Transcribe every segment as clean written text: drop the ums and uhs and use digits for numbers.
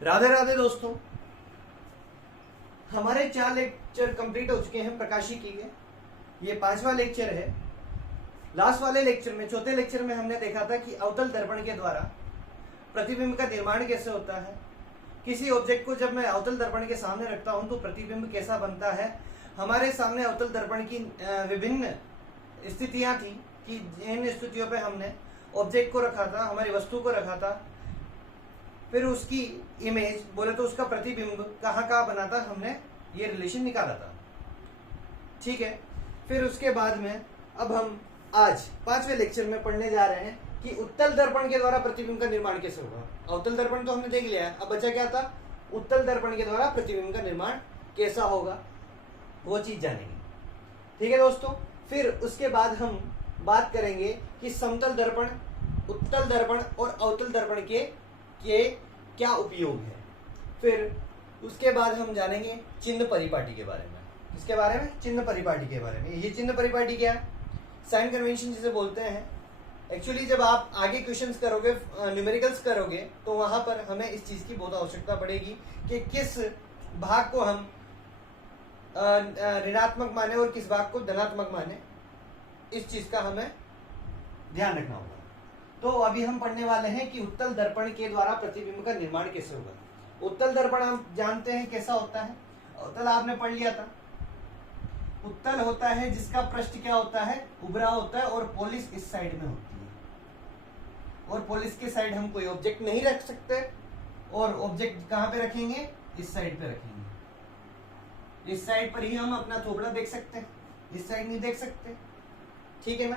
राधे राधे दोस्तों, हमारे 4 lecture complete हो चुके हैं प्रकाशिकी के। ये 5वां लेक्चर है। लास्ट वाले लेक्चर में, चौथे लेक्चर में हमने देखा था कि अवतल दर्पण के द्वारा प्रतिबिंब का निर्माण कैसे होता है। किसी ऑब्जेक्ट को जब मैं अवतल दर्पण के सामने रखता हूं तो प्रतिबिंब कैसा बनता है। हमारे सामने अवतल दर्पण की विभिन्न स्थितियां थी कि जिन स्थितियों पे हमने ऑब्जेक्ट को रखा था, हमारी वस्तु को रखा था, फिर उसकी इमेज बोले तो उसका प्रतिबिंब कहाँ कहाँ बना था, हमने ये रिलेशन निकाला था। ठीक है, फिर उसके बाद में अब हम आज 5वें लेक्चर में पढ़ने जा रहे हैं कि उत्तल दर्पण के द्वारा प्रतिबिंब का निर्माण कैसे होगा। अवतल दर्पण तो हमने देख लिया है, अब बचा क्या था, उत्तल दर्पण के द्वारा प्रतिबिंब का निर्माण कैसा होगा, वो चीज जानेंगे। ठीक है दोस्तों, फिर उसके बाद हम बात करेंगे कि समतल दर्पण, उत्तल दर्पण और अवतल दर्पण के क्या उपयोग है। फिर उसके बाद हम जानेंगे चिन्ह परिपाटी के बारे में। इसके बारे में, चिन्ह परिपाटी के बारे में। ये चिन्ह परिपाटी क्या है, साइन कन्वेंशन जिसे बोलते हैं। एक्चुअली जब आप आगे क्वेश्चंस करोगे, न्यूमेरिकल्स करोगे, तो वहां पर हमें इस चीज की बहुत आवश्यकता पड़ेगी कि किस भाग को हम ऋणात्मक माने और किस भाग को धनात्मक माने। इस चीज का हमें ध्यान रखना होगा। तो अभी हम पढ़ने वाले हैं कि उत्तल दर्पण के द्वारा प्रतिबिंब का निर्माण कैसे होगा। उत्तल दर्पण हम जानते हैं कैसा होता है। उत्तल आपने पढ़ लिया था। उत्तल होता है जिसका पृष्ठ क्या होता है, उभरा होता है और पॉलिश इस साइड में होती है। और पॉलिश के साइड हम कोई ऑब्जेक्ट नहीं रख सकते, और ऑब्जेक्ट कहां पे रखेंगे, इस साइड पे रखेंगे। इस साइड पर ही हम अपना थोबड़ा देख सकते हैं, इस साइड नहीं देख सकते। ठीक है ना।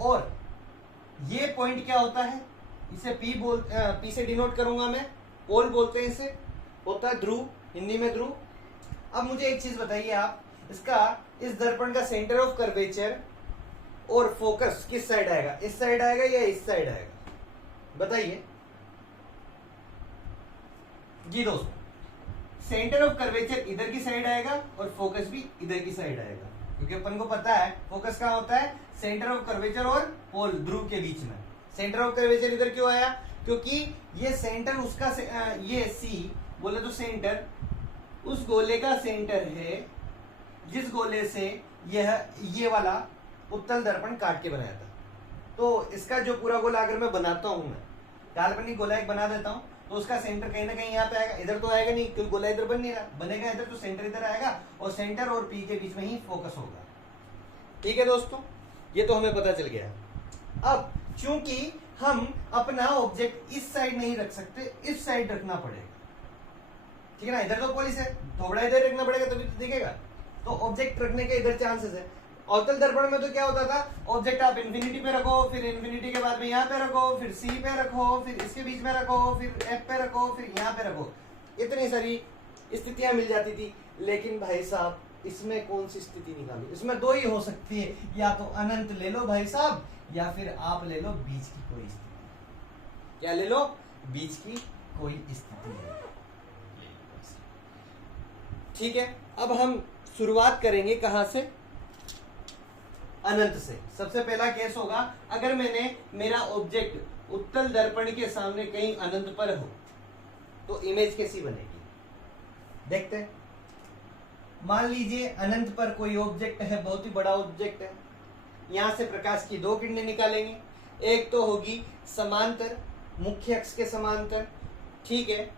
और ये पॉइंट क्या होता है, इसे पी से डिनोट करूंगा मैं, पोल बोलते हैं इसे, होता है ध्रुव, हिंदी में ध्रुव। अब मुझे एक चीज बताइए आप, इसका, इस दर्पण का सेंटर ऑफ कर्वेचर और फोकस किस साइड आएगा, इस साइड आएगा या इस साइड आएगा, बताइए जी दोस्तों। सेंटर ऑफ कर्वेचर इधर की साइड आएगा और फोकस भी इधर की साइड आएगा, क्योंकि अपन को पता है फोकस कहाँ होता है, सेंटर ऑफ कर्वेचर और पोल, ध्रुव के बीच में। सेंटर ऑफ कर्वेचर इधर क्यों आया, क्योंकि ये सेंटर उसका ये सी बोले तो सेंटर उस गोले का सेंटर है जिस गोले से ये वाला उत्तल दर्पण काट के बनाया था। तो इसका जो पूरा गोला अगर मैं बनाता हूं, मैं काल्पनिक गोला एक बना देता हूं, तो उसका सेंटर कहीं ना कहीं यहाँ पे आएगा, इधर तो आएगा नहीं क्योंकि गोला इधर बन नहीं रहा, बनेगा इधर तो सेंटर इधर आएगा और सेंटर और पी के बीच में ही फोकस होगा। ठीक है दोस्तों, ये तो हमें पता चल गया। अब चूंकि हम अपना ऑब्जेक्ट इस साइड नहीं रख सकते, इस साइड रखना पड़ेगा। ठीक है ना, इधर तो पॉलिश है, थोड़ा इधर रखना पड़ेगा तभी तो दिखेगा। तो ऑब्जेक्ट रखने के इधर चांसेस है। अवतल दर्पण में तो क्या होता था, ऑब्जेक्ट आप इन्फिनिटी पे रखो, फिर इन्फिनिटी के बाद में यहाँ पे रखो, फिर सी पे रखो, फिर इसके बीच में रखो, फिर एफ पे रखो, फिर यहाँ पे रखो। इतनी सारी स्थितियां मिल जाती थी। लेकिन भाई साहब, इसमें कौन सी स्थिति निकालू, इसमें 2 ही हो सकती है, या तो अनंत ले लो भाई साहब, या फिर आप ले लो बीच की कोई स्थिति। क्या ले लो, बीच की कोई स्थिति है। ठीक है, अब हम शुरुआत करेंगे कहां से, अनंत से। सबसे पहला केस होगा, अगर मैंने मेरा ऑब्जेक्ट उत्तल दर्पण के सामने कहीं अनंत पर हो तो इमेज कैसी बनेगी, देखते हैं। मान लीजिए अनंत पर कोई ऑब्जेक्ट है, बहुत ही बड़ा ऑब्जेक्ट है। यहां से प्रकाश की 2 किरणें निकालेंगे। एक तो होगी समांतर, मुख्य अक्ष के समांतर। ठीक है,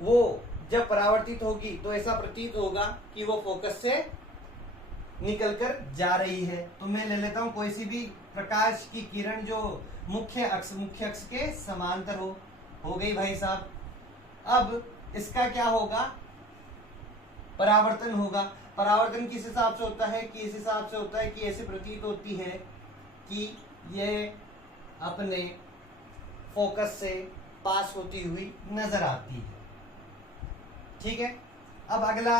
वो जब परावर्तित होगी तो ऐसा प्रतीत होगा कि वो फोकस से निकलकर जा रही है। तो मैं ले लेता हूं कोई सी भी प्रकाश की किरण जो मुख्य अक्ष के समांतर हो गई भाई साहब। अब इसका क्या होगा, परावर्तन होगा। परावर्तन किस हिसाब से होता है, कि इस हिसाब से होता है कि ऐसे प्रतीत होती है कि ये अपने फोकस से पास होती हुई नजर आती है। ठीक है, अब अगला,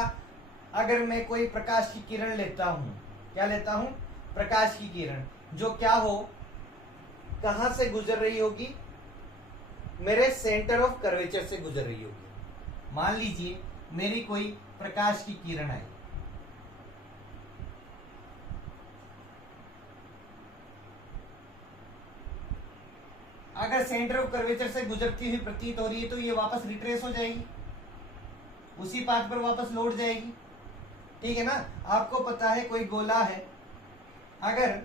अगर मैं कोई प्रकाश की किरण लेता हूं, क्या लेता हूं, प्रकाश की किरण, जो क्या हो, कहां से गुजर रही होगी, मेरे सेंटर ऑफ कर्वेचर से गुजर रही होगी। मान लीजिए मेरी कोई प्रकाश की किरण आई, अगर सेंटर ऑफ कर्वेचर से गुजरती हुई प्रतीत हो रही है तो ये वापस रिट्रेस हो जाएगी, उसी पाथ पर वापस लौट जाएगी। ठीक है ना। आपको पता है कोई गोला है, अगर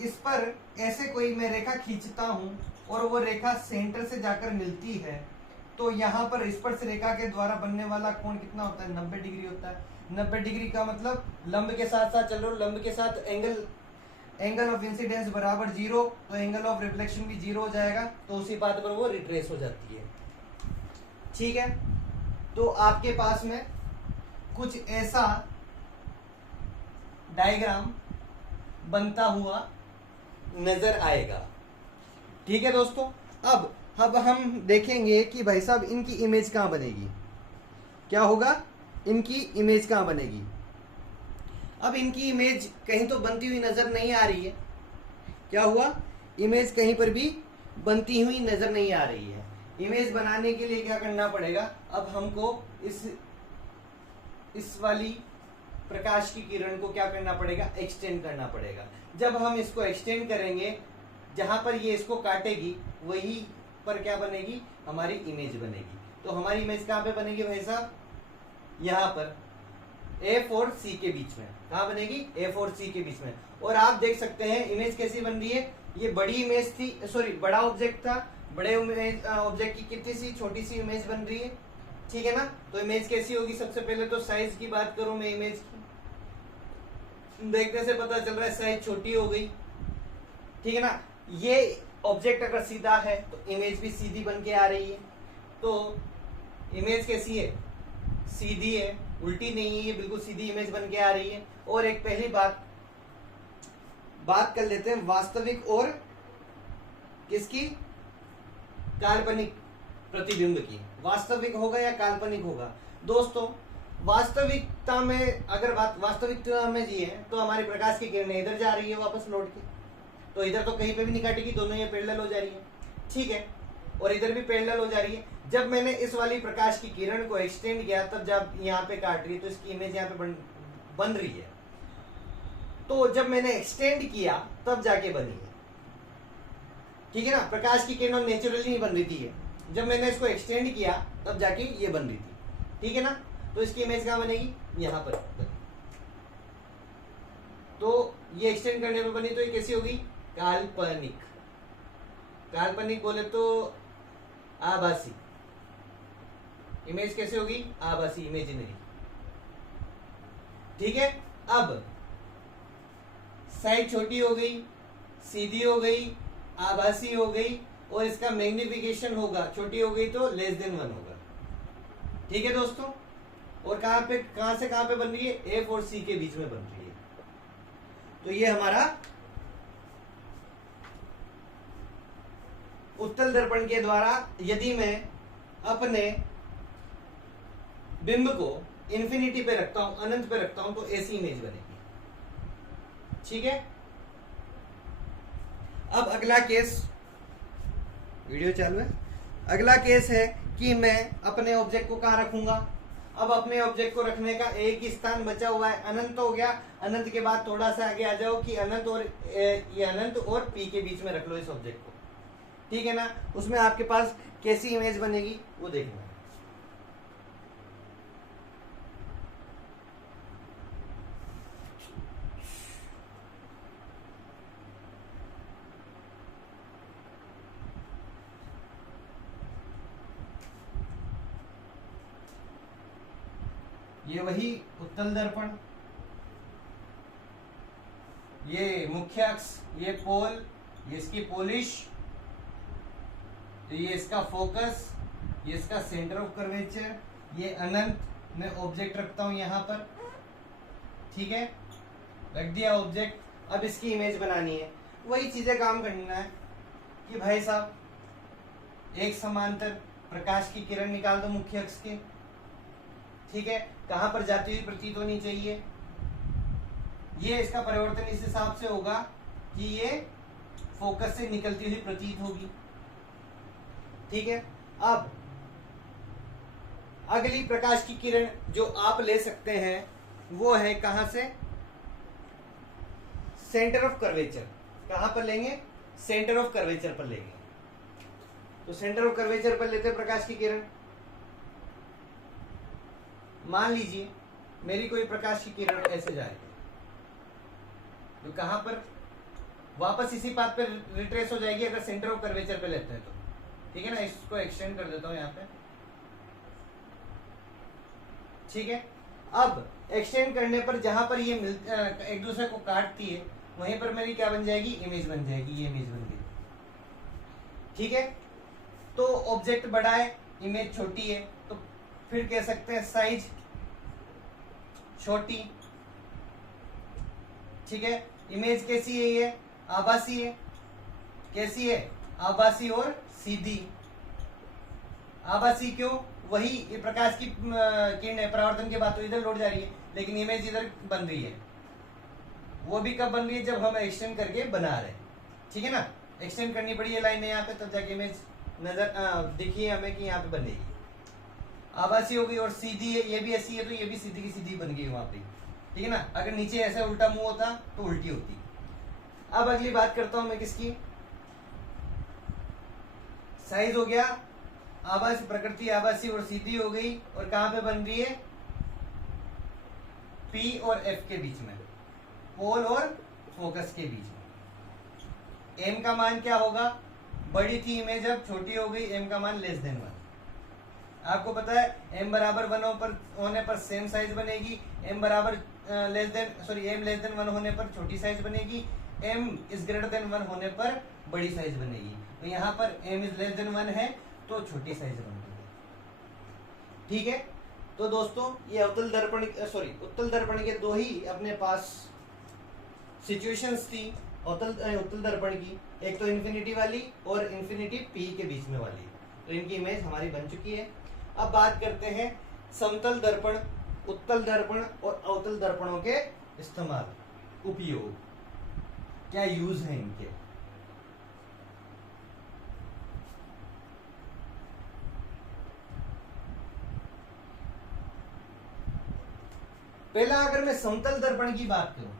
इस पर ऐसे कोई मैं रेखा खींचता हूं और वो रेखा सेंटर से जाकर मिलती है तो यहाँ पर स्पर्श रेखा के द्वारा बनने वाला कोण कितना होता है? 90 डिग्री होता है। 90 डिग्री का मतलब लंब के साथ साथ चल रहे हो, लंब के साथ एंगल ऑफ इंसिडेंस बराबर 0, तो एंगल ऑफ रिफ्लेक्शन भी 0 हो जाएगा, तो उसी बात पर वो रिट्रेस हो जाती है। ठीक है। तो आपके पास में कुछ ऐसा डायग्राम बनता हुआ नजर आएगा। ठीक है दोस्तों। अब हम देखेंगे कि भाई साहब इनकी इमेज कहां बनेगी, क्या होगा, इनकी इमेज कहां बनेगी। अब इनकी इमेज कहीं तो बनती हुई नजर नहीं आ रही है। क्या हुआ, इमेज कहीं पर भी बनती हुई नजर नहीं आ रही है। इमेज बनाने के लिए क्या करना पड़ेगा, अब हमको इस वाली प्रकाश की किरण को क्या करना पड़ेगा, एक्सटेंड करना पड़ेगा। जब हम इसको एक्सटेंड करेंगे, जहां पर ये इसको काटेगी वही पर क्या बनेगी, हमारी इमेज बनेगी। तो हमारी इमेज कहां पे बनेगी भाई साहब, यहां पर F और C के बीच में। कहां बनेगी, F और C के बीच में। और आप देख सकते हैं इमेज कैसी बन रही है। ये बड़ी इमेज थी, सॉरी बड़ा ऑब्जेक्ट था, बड़े ऑब्जेक्ट की कितनी सी छोटी सी इमेज बन रही है। ठीक है ना। तो इमेज कैसी होगी, सबसे पहले तो साइज की बात करूं मैं इमेज की, देखने से पता चल रहा है साइज छोटी हो गई। ठीक है ना। ये ऑब्जेक्ट अगर सीधा है तो इमेज भी सीधी बन के आ रही है। तो इमेज कैसी है, सीधी है, उल्टी नहीं है, ये बिल्कुल सीधी इमेज बन के आ रही है। और एक पहली बात कर लेते हैं वास्तविक और किसकी, काल्पनिक प्रतिबिंब की। वास्तविक होगा या काल्पनिक होगा दोस्तों। वास्तविकता में अगर वास्तविकता में जी है तो हमारी प्रकाश की किरणें इधर जा रही है वापस लौट के, तो इधर तो कहीं पे भी नहीं काटेगी, दोनों ये पैरेलल हो जा रही है। ठीक है। और इधर भी पैरेलल हो जा रही है। जब मैंने इस वाली प्रकाश की किरण को एक्सटेंड किया, तब जब यहाँ पे काट रही है तो इसकी इमेज यहाँ पे बन रही है। तो जब मैंने एक्सटेंड किया तब जाके बनी है। ठीक है ना। प्रकाश की किरण नेचुरली नहीं बन रही थी, जब मैंने इसको एक्सटेंड किया तब जाके ये बन रही थी। ठीक है ना। तो इसकी इमेज कहां बनेगी, यहां पर बनेगी। तो ये एक्सटेंड करने पर बनी, तो ये कैसी होगी, काल्पनिक। काल्पनिक बोले तो आभासी इमेज कैसे होगी, आभासी, इमेजिनरी। ठीक है। अब साइड छोटी हो गई, सीधी हो गई, आभासी हो गई, और इसका मैग्निफिकेशन होगा, छोटी हो गई तो लेस देन 1 होगा। ठीक है दोस्तों। और कहां से कहां पे बन रही है, F और C के बीच में बन रही है। तो ये हमारा उत्तल दर्पण के द्वारा यदि मैं अपने बिंब को इंफिनिटी पे रखता हूं, अनंत पे रखता हूं, तो ऐसी इमेज बनेगी। ठीक है। अब अगला केस, वीडियो चालू है। अगला केस है कि मैं अपने ऑब्जेक्ट को कहां रखूंगा। अब अपने ऑब्जेक्ट को रखने का एक ही स्थान बचा हुआ है, अनंत हो गया। अनंत के बाद थोड़ा सा आगे आ जाओ कि अनंत और P के बीच में रख लो इस ऑब्जेक्ट को। ठीक है ना। उसमें आपके पास कैसी इमेज बनेगी वो देखना। ये वही उत्तल दर्पण, ये मुख्य अक्ष, ये पोल, ये इसकी पोलिश, तो ये इसका फोकस, ये इसका सेंटर ऑफ कर्वेचर, ये अनंत। मैं ऑब्जेक्ट रखता हूं यहां पर। ठीक है। रख दिया ऑब्जेक्ट। अब इसकी इमेज बनानी है। वही चीजें काम करना है कि भाई साहब एक समांतर प्रकाश की किरण निकाल दो मुख्य अक्ष के। ठीक है। कहां पर जाती हुई प्रतीत होनी चाहिए, ये इसका परिवर्तन इस हिसाब से होगा कि ये फोकस से निकलती हुई प्रतीत होगी। ठीक है। अब अगली प्रकाश की किरण जो आप ले सकते हैं वो है कहां से, सेंटर ऑफ कर्वेचर। कहां पर लेंगे, सेंटर ऑफ कर्वेचर पर लेंगे। तो सेंटर ऑफ कर्वेचर पर लेते हैं प्रकाश की किरण। मान लीजिए मेरी कोई प्रकाश की किरण ऐसे जाएगी, तो कहां पर वापस इसी पाथ पर रिट्रेस हो जाएगी अगर सेंटर ऑफ कर्वेचर पे लेते हैं तो। ठीक है ना, इसको एक्सटेंड कर देता हूं यहां पे। ठीक है, अब एक्सटेंड करने पर जहां पर ये एक दूसरे को काटती है वहीं पर मेरी क्या बन जाएगी, इमेज बन जाएगी। ये इमेज बन गई। ठीक है, तो ऑब्जेक्ट बड़ा है, इमेज छोटी है, तो फिर कह सकते हैं साइज छोटी। ठीक है, इमेज कैसी है, ये आभासी है। कैसी है, आभासी और सीधी। आभासी क्यों, वही ये प्रकाश की किरण है, परावर्तन के बाद तो इधर लौट जा रही है, लेकिन इमेज इधर बन रही है। वो भी कब बन रही है, जब हम एक्सटेंड करके बना रहे हैं। ठीक है ना, एक्सटेंड करनी पड़ी है लाइन यहाँ पे, तब जाके इमेज नजर दिखी है हमें कि यहाँ पे बनेगी। आभासी हो गई और सीधी है, ये भी ऐसी है तो ये भी सीधी की सीधी बन गई वहां पे। ठीक है ना, अगर नीचे ऐसे उल्टा मुंह होता तो उल्टी होती। अब अगली बात करता हूं मैं किसकी, साइज हो गया, आभासी प्रकृति आभासी और सीधी हो गई, और कहां पे बन रही है, पी और एफ के बीच में, पोल और फोकस के बीच में। एम का मान क्या होगा, बड़ी थी इमेज अब छोटी हो गई, एम का मान लेस देन 1। आपको पता है एम बराबर 1 होने पर सेम साइज बनेगी, एम बराबर लेस देन 1 होने पर छोटी साइज बनेगी, एम इज ग्रेटर देन 1 होने पर बड़ी साइज बनेगी। तो यहाँ पर एम इज लेस देन 1 है तो छोटी साइज बनेगी। ठीक है, तो दोस्तों ये उत्तल दर्पण के दो ही अपने पास सिचुएशंस थी उत्तल दर्पण की, एक तो इन्फिनिटी वाली और इन्फिनिटी पी के बीच में वाली। तो इनकी इमेज हमारी बन चुकी है। अब बात करते हैं समतल दर्पण, उत्तल दर्पण और अवतल दर्पणों के इस्तेमाल, उपयोग, क्या यूज है इनके। पहला अगर मैं समतल दर्पण की बात करूं,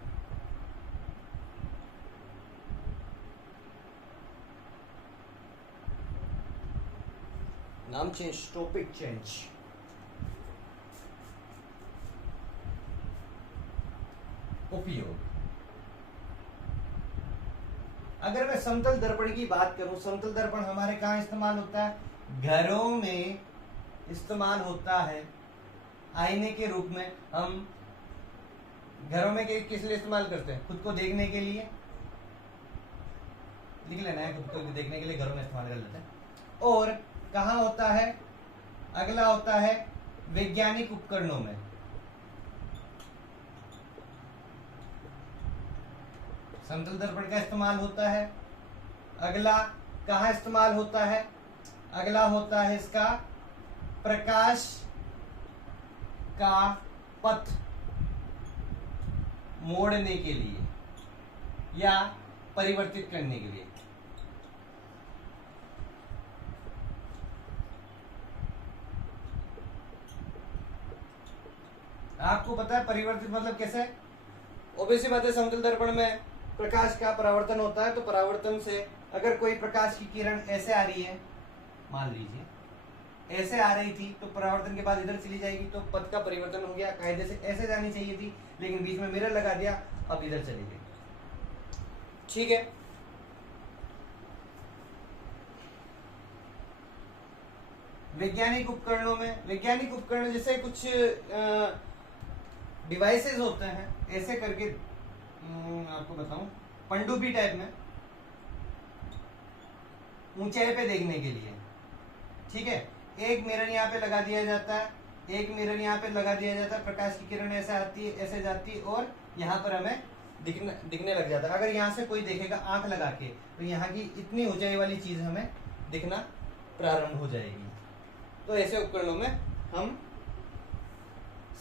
नाम चेंज, टॉपिक चेंज। उपयोग, अगर मैं समतल दर्पण की बात करूं, समतल दर्पण हमारे कहां इस्तेमाल होता है, घरों में इस्तेमाल होता है आईने के रूप में। हम घरों में किस लिए इस्तेमाल करते हैं, खुद को देखने के लिए, लिख लेना है, खुद को देखने के लिए घरों में इस्तेमाल कर लेते हैं। और कहां होता है, अगला होता है वैज्ञानिक उपकरणों में। समतल दर्पण का इस्तेमाल होता है। अगला कहां इस्तेमाल होता है, अगला होता है इसका प्रकाश का पथ मोड़ने के लिए या परिवर्तित करने के लिए। आपको पता है परिवर्तित मतलब कैसे, ऑब्वियसली बात है, समतल दर्पण में प्रकाश का परावर्तन होता है, तो परावर्तन से अगर कोई प्रकाश की किरण ऐसे आ रही है, मान लीजिए ऐसे आ रही थी, तो परावर्तन के बाद इधर चली जाएगी, तो पथ का परिवर्तन हो गया। कायदे से ऐसे जानी चाहिए थी, लेकिन बीच में मिरर लगा दिया, अब इधर चली गई। ठीक है, वैज्ञानिक उपकरणों में, वैज्ञानिक उपकरण जैसे कुछ डिवाइसेस होते हैं, ऐसे करके आपको बताऊं, पनडुब्बी टाइप में ऊंचाई पे देखने के लिए। ठीक है, एक मिरर यहाँ पे लगा दिया जाता है, एक मिरर यहाँ पे लगा दिया जाता है, प्रकाश की किरण ऐसे आती है, ऐसे जाती है, और यहाँ पर हमें दिखने लग जाता है। अगर यहाँ से कोई देखेगा आंख लगा के, तो यहाँ की इतनी ऊंचाई वाली चीज हमें दिखना प्रारंभ हो जाएगी। तो ऐसे उपकरणों में हम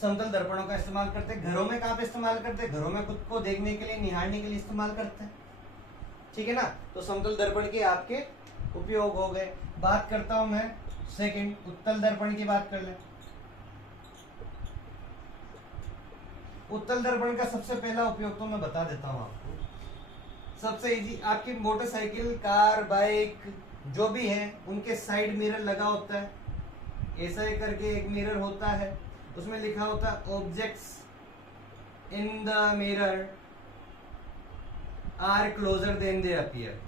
समतल दर्पणों का इस्तेमाल करते हैं। घरों में कहाँ पे इस्तेमाल करते हैं, घरों में खुद को देखने के लिए, निहारने के लिए इस्तेमाल करते हैं। ठीक है ना, तो समतल दर्पण के आपके उपयोग हो गए। बात करता हूं मैं सेकंड, उत्तल दर्पण की बात कर ले। उत्तल दर्पण का सबसे पहला उपयोग तो मैं बता देता हूं आपको, सबसे इजी, आपकी मोटरसाइकिल, कार, बाइक, जो भी है उनके साइड मिरर लगा होता है, ऐसा ही करके एक मिरर होता है, उसमें लिखा होता है objects in the mirror are closer than they appear.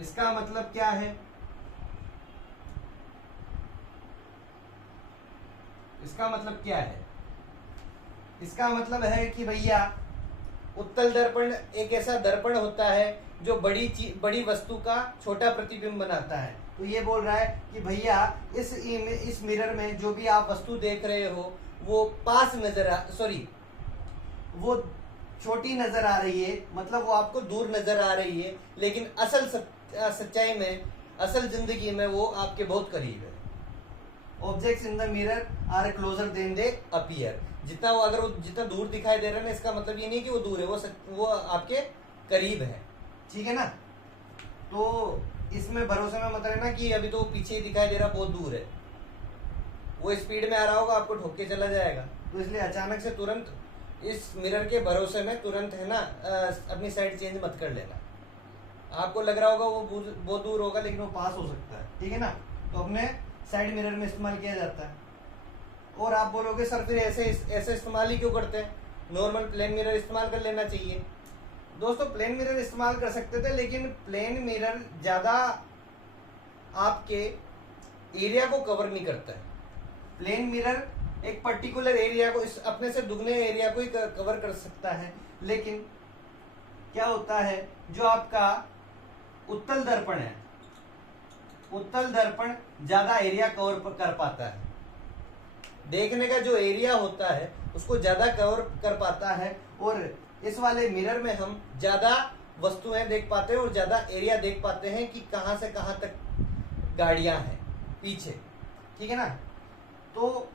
इसका मतलब क्या है? इसका मतलब क्या है? इसका मतलब है कि भैया उत्तल दर्पण एक ऐसा दर्पण होता है जो बड़ी वस्तु का छोटा प्रतिबिंब बनाता है। तो ये बोल रहा है कि भैया इस मिरर में जो भी आप वस्तु देख रहे हो वो वो छोटी नजर आ रही है, मतलब वो आपको दूर नजर आ रही है, लेकिन असल सच्चाई में, असल जिंदगी में वो आपके बहुत करीब है। Objects in the mirror are closer than they appear. जितना दूर दिखाई दे रहा है ना, इसका मतलब ये नहीं कि वो दूर है, वो आपके करीब है। ठीक है ना? तो इसमें भरोसे में मत रहना कि अभी तो पीछे ही दिखाई दे रहा, बहुत दूर है। वो स्पीड में आ रहा होगा, आपको ठोक के चला जाएगा। तो इसलिए अचानक से तुरंत इस मिरर के भरोसे में तुरंत है ना अपनी साइड चेंज मत कर लेना। आपको लग रहा होगा वो बहुत दूर होगा, लेकिन वो पास हो सकता है। ठीक है ना? तो अपने साइड मिरर में इस्तेमाल किया जाता है। और आप बोलोगे सर फिर ऐसे इस्तेमाल ही क्यों करते हैं? नॉर्मल प्लेन मिरर इस्तेमाल कर लेना चाहिए। दोस्तों प्लेन मिरर इस्तेमाल कर सकते थे, लेकिन प्लेन मिरर ज्यादा आपके एरिया को कवर नहीं करता है। प्लेन मिरर एक पर्टिकुलर एरिया को, अपने से दुगने एरिया को ही कवर कर सकता है। लेकिन क्या होता है, जो आपका उत्तल दर्पण है, उत्तल दर्पण ज्यादा एरिया कवर कर पाता है। देखने का जो एरिया होता है उसको ज्यादा कवर कर पाता है, और इस वाले मिरर में हम ज्यादा वस्तुएं देख पाते हैं और ज्यादा एरिया देख पाते हैं कि कहां से कहां तक गाड़ियां हैं पीछे। ठीक है ना? तो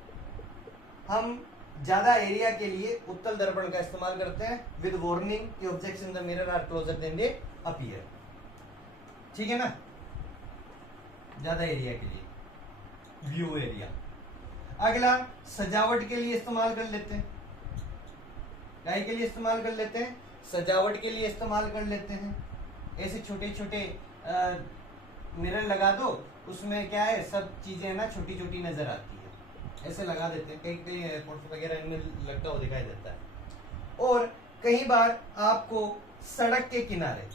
हम ज्यादा एरिया के लिए उत्तल दर्पण का इस्तेमाल करते हैं विद वार्निंग कि objects in the mirror are closer than they appear. ठीक है ना? ज्यादा एरिया के लिए, व्यू एरिया। अगला सजावट के लिए इस्तेमाल कर लेते हैं। काय के लिए इस्तेमाल कर लेते हैं? सजावट के लिए इस्तेमाल कर लेते हैं। ऐसे छोटे छोटे मिरर लगा दो, उसमें क्या है, सब चीजें ना छोटी छोटी नजर आती है। ऐसे लगा देते हैं, कई कई एयरपोर्ट वगैरह इनमें लगता हुआ दिखाई देता है। और कई बार आपको सड़क के किनारे,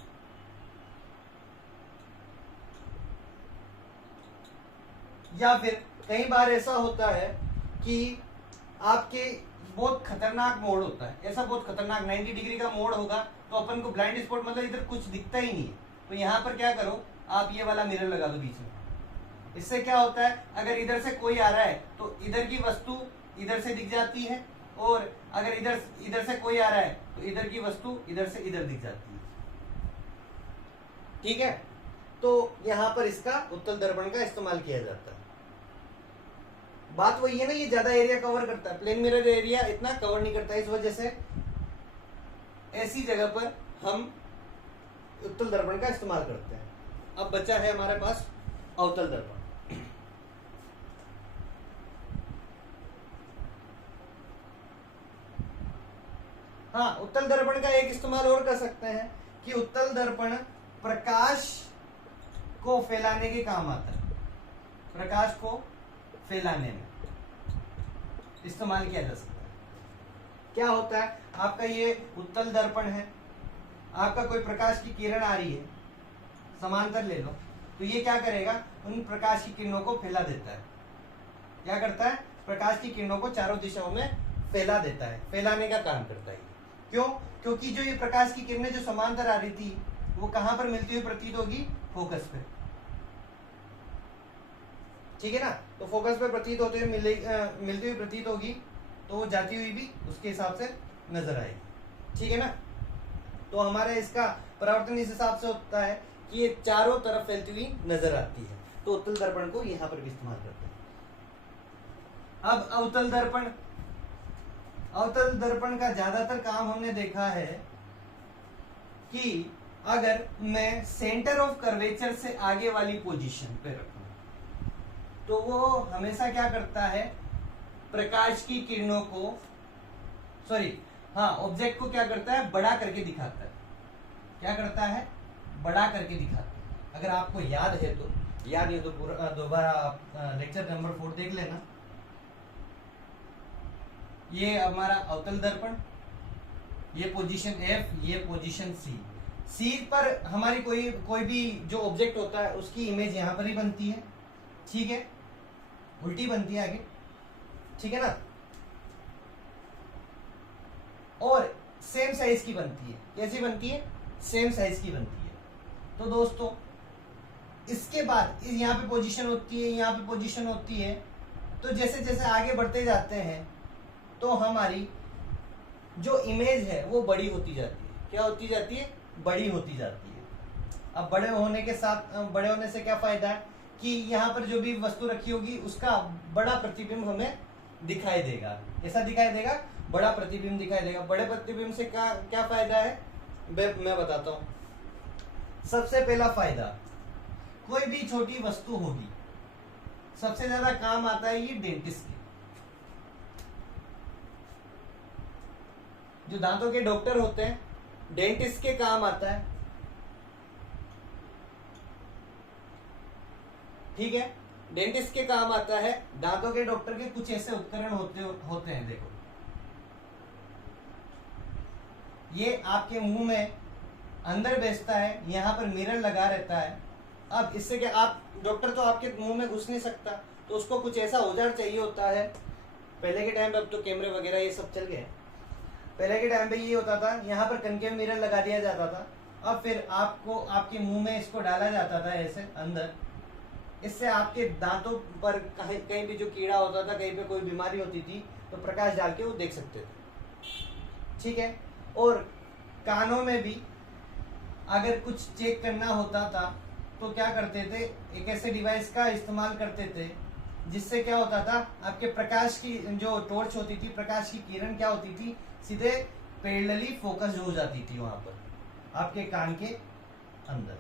या फिर कई बार ऐसा होता है कि आपके बहुत खतरनाक मोड़ होता है, ऐसा बहुत खतरनाक 90 डिग्री का मोड़ होगा, तो अपन को ब्लाइंड स्पॉट, मतलब इधर कुछ दिखता ही नहीं है। तो यहाँ पर क्या करो, आप ये वाला मिरर लगा दो बीच में। इससे क्या होता है, अगर इधर से कोई आ रहा है तो इधर की वस्तु इधर से दिख जाती है, और अगर इधर से कोई आ रहा है तो इधर की वस्तु इधर से इधर दिख जाती है। ठीक है? तो यहाँ पर इसका उत्तल दर्पण का इस्तेमाल किया जाता है। बात वही है ना, ये ज्यादा एरिया कवर करता है, प्लेन मिरर एरिया इतना कवर नहीं करता। इस वजह से ऐसी जगह पर हम उत्तल दर्पण का इस्तेमाल करते हैं। अब बचा है हमारे पास अवतल दर्पण। हाँ, उत्तल दर्पण का एक इस्तेमाल और कर सकते हैं कि उत्तल दर्पण प्रकाश को फैलाने के काम आता है। प्रकाश को फैलाने में इस्तेमाल किया जा सकता है। क्या होता है, आपका ये उत्तल दर्पण है, आपका कोई प्रकाश की किरण आ रही है, समांतर ले लो, तो ये क्या करेगा, उन प्रकाश की किरणों को फैला देता है। क्या करता है, प्रकाश की किरणों को चारों दिशाओं में फैला देता है, फैलाने का काम करता है। क्यों? क्योंकि जो ये प्रकाश की किरणें जो समांतर आ रही थी वो कहां पर मिलती हुई प्रतीत होगी, फोकस पे। ठीक है ना? तो फोकस पे प्रतीत होते हुए मिलती हुई प्रतीत होगी, तो वो जाती हुई भी उसके हिसाब से नजर आएगी। ठीक है ना? तो हमारे इसका परावर्तन इस हिसाब से होता है कि ये चारों तरफ फैलती हुई नजर आती है। तो उत्तल दर्पण को यहां पर भी इस्तेमाल करते हैं। अब अवतल दर्पण, अवतल दर्पण का ज्यादातर काम हमने देखा है कि अगर मैं सेंटर ऑफ कर्वेचर से आगे वाली पोजीशन पे रखूं तो वो हमेशा क्या करता है, प्रकाश की किरणों को, ऑब्जेक्ट को क्या करता है, बड़ा करके दिखाता है। क्या करता है, बड़ा करके दिखाते हैं। अगर आपको याद है तो, याद है तो पूरा दोबारा आप लेक्चर नंबर 4 देख लेना। ये हमारा अवतल दर्पण, ये पोजीशन F, ये पोजीशन C पर हमारी कोई भी जो ऑब्जेक्ट होता है उसकी इमेज यहाँ पर ही बनती है, ठीक है, उल्टी बनती है आगे, ठीक है ना, और सेम साइज की बनती है। कैसी बनती है? सेम साइज की बनती है। तो दोस्तों इसके बाद यहाँ पे पोजीशन होती है, यहाँ पे पोजीशन होती है। तो जैसे जैसे आगे बढ़ते जाते हैं तो हमारी जो इमेज है वो बड़ी होती जाती है। क्या होती जाती है? बड़ी होती जाती है। अब बड़े होने से क्या फायदा है कि यहाँ पर जो भी वस्तु रखी होगी उसका बड़ा प्रतिबिंब हमें दिखाई देगा। कैसा दिखाई देगा? बड़ा प्रतिबिंब दिखाई देगा। बड़े प्रतिबिंब से क्या फायदा है मैं बताता हूं। सबसे पहला फायदा, कोई भी छोटी वस्तु होगी, सबसे ज्यादा काम आता है ये डेंटिस्ट के, जो दांतों के डॉक्टर होते हैं, डेंटिस्ट के काम आता है, ठीक है। डेंटिस्ट के काम आता है। दांतों के डॉक्टर के कुछ ऐसे उपकरण होते हैं, देखो ये आपके मुंह में अंदर बैठता है, यहाँ पर मिरर लगा रहता है। अब इससे क्या, आप डॉक्टर तो आपके मुंह में घुस नहीं सकता, तो उसको कुछ ऐसा औजार चाहिए होता है। पहले के टाइम पे, अब तो कैमरे वगैरह ये सब चल गए, पहले के टाइम पे ये होता था, यहाँ पर कनकेव मिरर लगा दिया जाता था। अब फिर आपको आपके मुंह में इसको डाला जाता था ऐसे अंदर। इससे आपके दांतों पर कहीं भी जो कीड़ा होता था, कहीं पे कोई बीमारी होती थी, तो प्रकाश डाल के वो देख सकते थे, ठीक है। और कानों में भी अगर कुछ चेक करना होता था तो क्या करते थे, एक ऐसे डिवाइस का इस्तेमाल करते थे जिससे क्या होता था, आपके प्रकाश की जो टॉर्च होती थी, प्रकाश की किरण क्या होती थी, सीधे पैरेलली फोकस हो जाती थी वहां पर आपके कान के अंदर,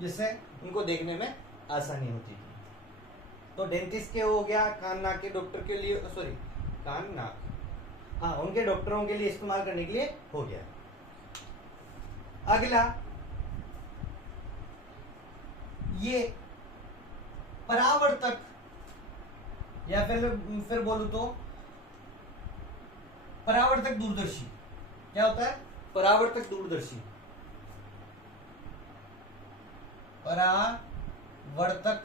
जिससे उनको देखने में आसानी होती थी। तो डेंटिस्ट के हो गया, कान नाक के डॉक्टर के लिए, सॉरी कान नाक, हाँ, उनके डॉक्टरों के लिए इस्तेमाल करने के लिए हो गया। अगला, ये परावर्तक, या फिर बोलूं तो परावर्तक दूरदर्शी। क्या होता है? परावर्तक दूरदर्शी। परावर्तक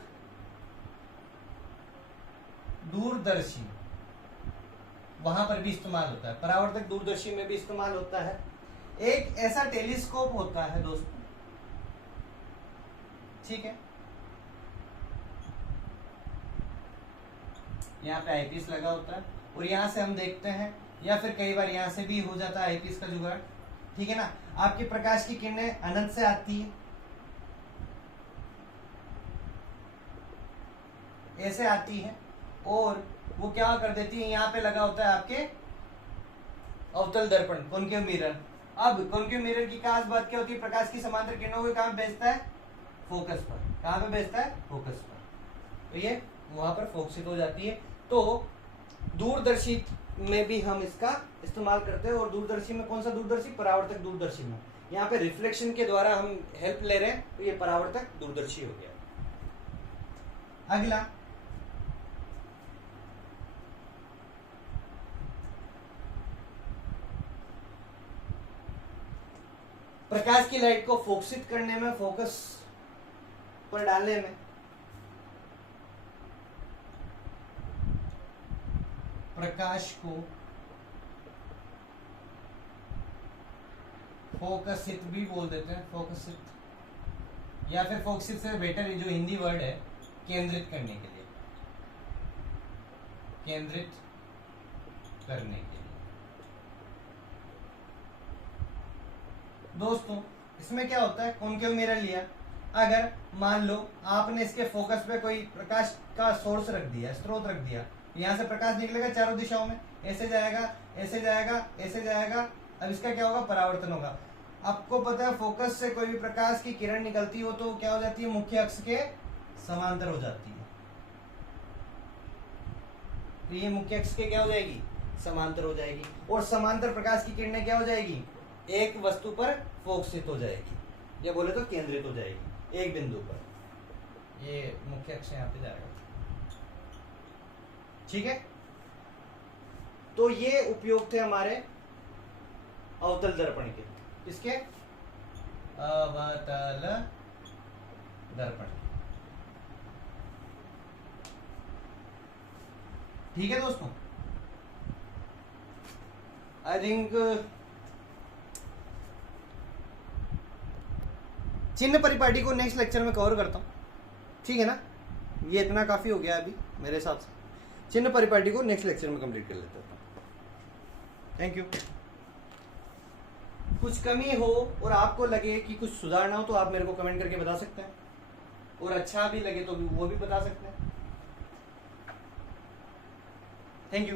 दूरदर्शी वहां पर भी इस्तेमाल होता है, परावर्तक दूरदर्शी में भी इस्तेमाल होता है। एक ऐसा टेलीस्कोप होता है दोस्तों, ठीक है, यहाँ पे आईपीस लगा होता है और यहां से हम देखते हैं, या फिर कई बार यहां से भी हो जाता है आईपीस का जुगाड़, ठीक है ना। आपकी प्रकाश की किरणें अनंत से आती है, ऐसे आती है, और वो क्या कर देती है, यहाँ पे लगा होता है आपके अवतल दर्पण, कॉनकेव मिरर। अब कॉनकेव मिरर की खास बात क्या होती है, प्रकाश की समांतर किरणों को कहां भेजता है? फोकस पर। कहां पे भेजता है? फोकस पर। तो ये वहां पर फोकसित हो जाती है। तो दूरदर्शी में भी हम इसका इस्तेमाल करते हैं, और दूरदर्शी में कौन सा दूरदर्शी? परावर्तक दूरदर्शी में। यहाँ पे रिफ्लेक्शन के द्वारा हम हेल्प ले रहे हैं, तो ये परावर्तक दूरदर्शी हो गया। अगला, प्रकाश की लाइट को फोकसित करने में, फोकस पर डालने में प्रकाश को फोकसित भी बोल देते हैं, फोकसित, या फिर फोकसित से बेटर जो हिंदी वर्ड है, केंद्रित करने के लिए, केंद्रित करने के लिए। दोस्तों इसमें क्या होता है, कॉनकेव मिरर लिया, अगर मान लो आपने इसके फोकस पे कोई प्रकाश का सोर्स रख दिया, स्रोत रख दिया, यहाँ से प्रकाश निकलेगा चारों दिशाओं में, ऐसे जाएगा, ऐसे जाएगा, ऐसे जाएगा। अब इसका क्या होगा? परावर्तन होगा। आपको पता है फोकस से कोई भी प्रकाश की किरण निकलती हो तो क्या हो जाती है? मुख्य अक्ष के समांतर हो जाती है। तो ये मुख्य अक्ष के क्या हो जाएगी? समांतर हो जाएगी। और समांतर प्रकाश की किरणें क्या हो जाएगी? एक वस्तु पर फोकसित हो जाएगी। या बोले तो केंद्रित हो जाएगी एक बिंदु पर। ये मुख्य अक्ष यहाँ पे जाएगा, ठीक है। तो ये उपयोग थे हमारे अवतल दर्पण के, किसके? अवतल दर्पण। ठीक है दोस्तों, आई थिंक चिन्ह परिपाटी को नेक्स्ट लेक्चर में कवर करता हूँ, ठीक है ना। ये इतना काफी हो गया अभी मेरे हिसाब से। चिन्ह परिपाटी को नेक्स्ट लेक्चर में कंप्लीट कर लेता हूँ। Thank you. कुछ कमी हो और आपको लगे कि कुछ सुधारना हो तो आप मेरे को कमेंट करके बता सकते हैं, और अच्छा भी लगे तो वो भी बता सकते हैं। Thank you.